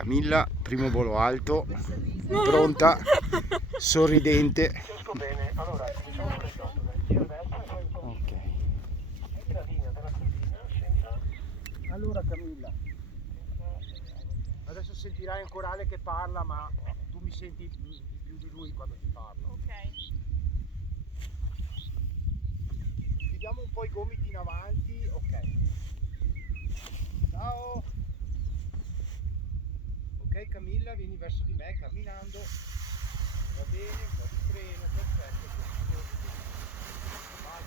Camilla, primo volo alto, pronta, sorridente. Bene, allora cominciamo con le giosole. Gira a destra e poi un po' Ok. segui la linea della collina, scendila. Allora Camilla, adesso sentirai un corale che parla, ma tu mi senti di più di lui quando ti parlo. Ok. Diamo un po' i gomiti in avanti, ok. Ciao. Ok Camilla, vieni verso di me camminando. Va bene, un po' di freno, perfetto. Vai.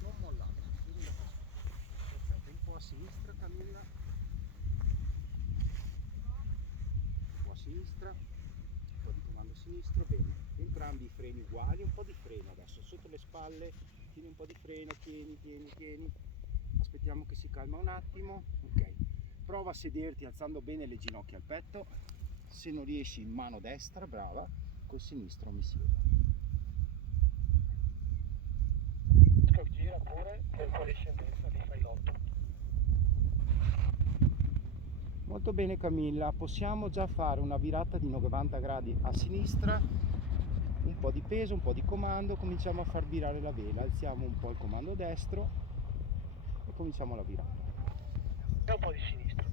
Non mollare. Perfetto, un po' a sinistra Camilla. Un po' a sinistra. Un po' di comando sinistro, bene. Entrambi i freni uguali, un po' di freno adesso, sotto le spalle, tieni un po' di freno, tieni. Aspettiamo che si calma un attimo, ok. Prova a sederti alzando bene le ginocchia al petto, se non riesci in mano destra, brava, col sinistro mi siedo. Gira pure e con discendenza di fai l'otto. Molto bene Camilla, possiamo già fare una virata di 90 gradi a sinistra, un po' di peso, un po' di comando, cominciamo a far virare la vela, alziamo un po' il comando destro e cominciamo la virata. E un po' di sinistra.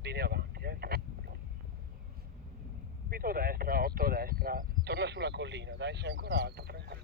Bene avanti, Subito a destra, 8 a destra. Torna sulla collina, dai, sei ancora alto, tranquillo.